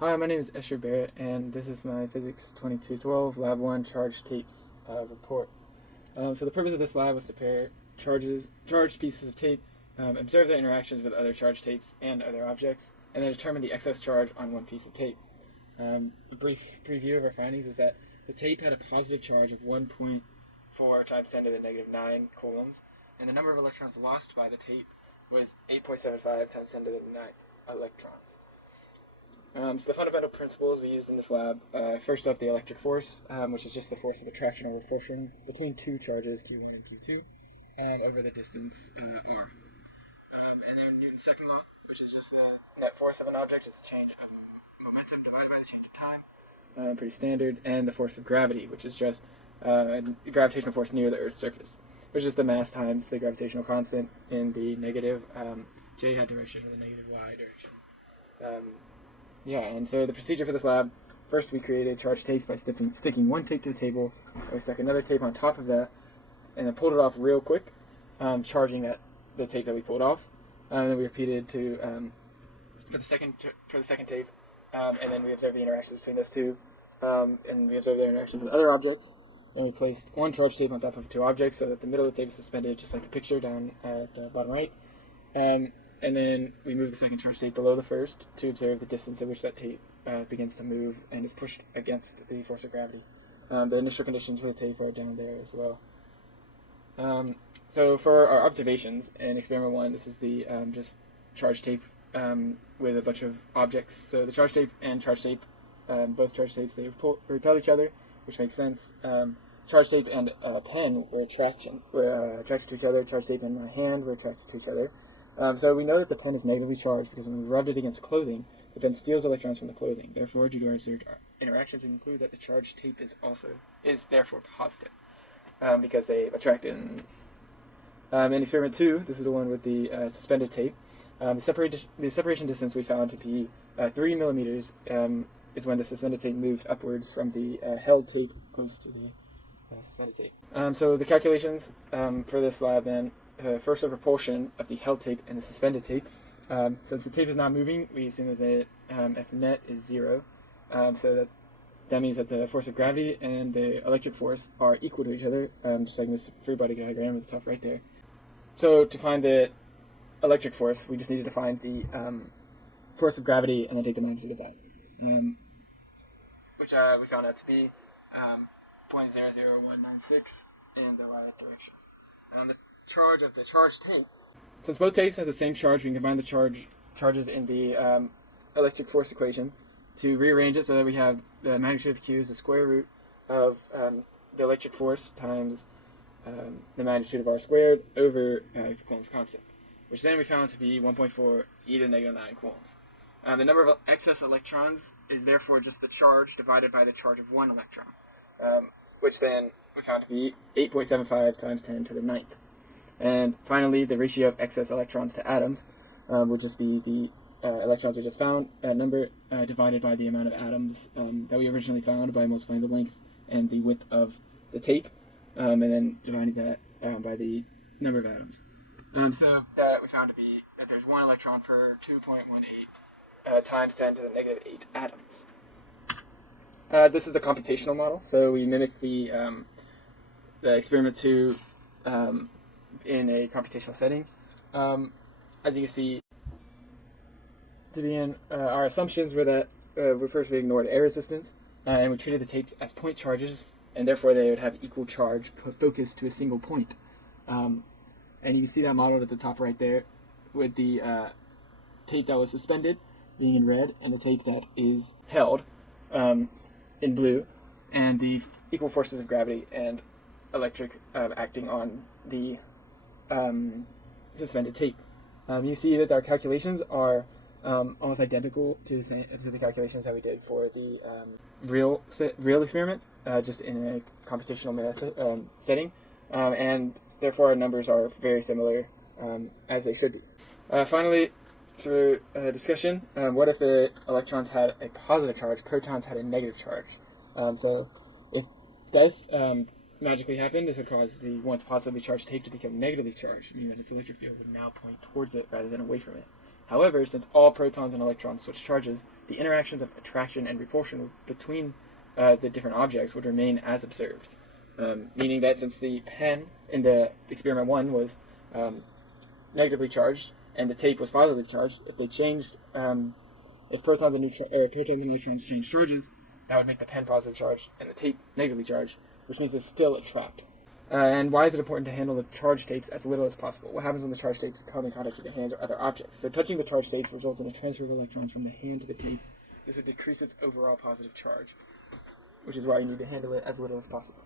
Hi, my name is Escher Barrett, and this is my Physics 2212 Lab 1 Charge Tapes report. So the purpose of this lab was to pair charged pieces of tape, observe their interactions with other charged tapes and other objects, and then determine the excess charge on one piece of tape. A brief preview of our findings is that the tape had a positive charge of 1.4 times 10 to the negative 9 coulombs, and the number of electrons lost by the tape was 8.75 times 10 to the 9 electrons. So the fundamental principles we used in this lab, first up the electric force, which is just the force of attraction or repulsion between two charges, Q1 and Q2, and over the distance r. And then Newton's second law, which is just net force of an object is the change of momentum divided by the change of time. Pretty standard. And the force of gravity, which is just gravitational force near the Earth's surface, which is the mass times the gravitational constant in the negative j hat direction or the negative y direction. Yeah, and so the procedure for this lab, first we created charged tapes by sticking one tape to the table, and we stuck another tape on top of that, and then pulled it off real quick, charging the tape that we pulled off. And then we repeated for the second tape, and then we observed the interactions between those two, and we observed their interactions with other objects. And we placed one charged tape on top of two objects so that the middle of the tape is suspended, just like the picture down at the bottom right. And then we move the second charge tape below the first to observe the distance at which that tape begins to move and is pushed against the force of gravity. The initial conditions for the tape are down there as well. So for our observations in experiment 1, this is the just charge tape with a bunch of objects. So the charge tape and charge tape, both charge tapes, they repel each other, which makes sense. Charge tape and a pen were attracted to each other. Charge tape and my hand were attracted to each other. So we know that the pen is negatively charged because when we rubbed it against clothing, the pen steals electrons from the clothing. Therefore, due to our interactions, we conclude that the charged tape is therefore positive because they attract in. In experiment 2, this is the one with the suspended tape. The separation distance we found to be 3 millimeters is when the suspended tape moved upwards from the held tape close to the suspended tape. So the calculations for this lab then. First, the repulsion of the held tape and the suspended tape. Since the tape is not moving, we assume that the F net is 0. So that means that the force of gravity and the electric force are equal to each other, just like in this free body diagram at the top right there. So to find the electric force, we just needed to find the force of gravity and then take the magnitude of that, which we found out to be 0.00196 in the y direction. The charge of the charged tape. Since both tapes have the same charge, we can combine the charges in the electric force equation to rearrange it so that we have the magnitude of Q is the square root of the electric force times the magnitude of R squared over Coulomb's constant, which then we found to be 1.4 e to the negative 9 coulombs. The number of excess electrons is therefore just the charge divided by the charge of one electron, which then we found to be 8.75 times 10 to the 9th. And finally, the ratio of excess electrons to atoms would just be the electrons we just found, number divided by the amount of atoms that we originally found by multiplying the length and the width of the tape, and then dividing that by the number of atoms. So that we found to be that there's one electron per 2.18 times 10 to the negative 8 atoms. This is a computational model, so we mimic the experiment 2 in a computational setting. As you can see, to begin, our assumptions were that first we ignored air resistance, and we treated the tapes as point charges, and therefore they would have equal charge focused to a single point. And you can see that modeled at the top right there, with the tape that was suspended being in red, and the tape that is held in blue, and the equal forces of gravity and electric acting on the suspended tape. You see that our calculations are almost identical to the calculations that we did for the real experiment, just in a computational setting, and therefore our numbers are very similar as they should be. Finally, for discussion, what if the electrons had a positive charge, protons had a negative charge? So if this magically happened, this would cause the once positively charged tape to become negatively charged, meaning that its electric field would now point towards it rather than away from it. However, since all protons and electrons switch charges, the interactions of attraction and repulsion between the different objects would remain as observed. Meaning that since the pen in the experiment 1 was negatively charged and the tape was positively charged, if they changed, if protons and electrons change charges, that would make the pen positively charged and the tape negatively charged, which means it's still attract. And why is it important to handle the charged tapes as little as possible? What happens when the charged tapes come in contact with the hands or other objects? So touching the charged tapes results in a transfer of electrons from the hand to the tape. This would decrease its overall positive charge, which is why you need to handle it as little as possible.